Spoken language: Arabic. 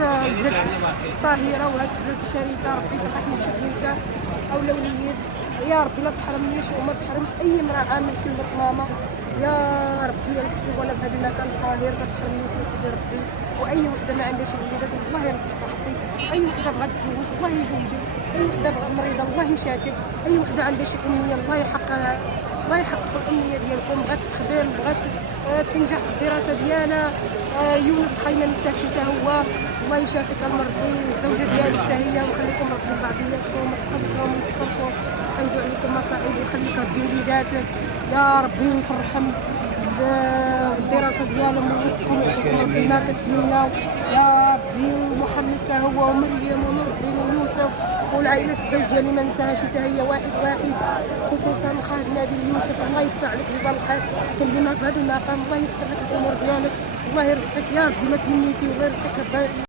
البنت الطاهره وهاد البنت الشريفه، ربي يفرحني بشي بنيته اولا وليد. يا ربي لا تحرمنيش وما تحرم اي امراه من كلمه ماما. يا ربي يا الحبيب، وانا في هذا المكان الطاهر ما تحرمنيش يا سيدي ربي. واي وحده ما عندهاش وليدات الله يرزقك اختي، اي وحده بغات تتزوج الله يزوجك، اي وحده بغات مريضه الله يشافيك، اي وحده عندها شي امنيه الله يحققها، الله يحقق الامنيه ديالكم. بغات تخدم، بغات تنجح في الدراسه ديالها. يونس خاي ما ننساهش حتى هو، الله يشافيك المرضي، الزوجه ديالك حتى هي، ويخليكم ربي لبعضياتكم ويحفظكم ويستركم ويحيدوا عليكم مصاعب ويخليك ربي وليداتك يا ربي، ويفرحهم بالدراسه ديالهم ويوفقهم ويعطيكم ربي ما كتمناو يا ربي. ومحمد حتى هو ومريم ونور الدين ويوسف والعائله الزوجيه اللي ما ننساهاش حتى هي واحد واحد، خصوصا خالد النبي يوسف الله يفتح عليك باب الخير. كلمه في هذا المقام الله يسر لك الامور ديالك، الله يرزقك يا ربي ما تمنيتي، والله يرزقك ربي.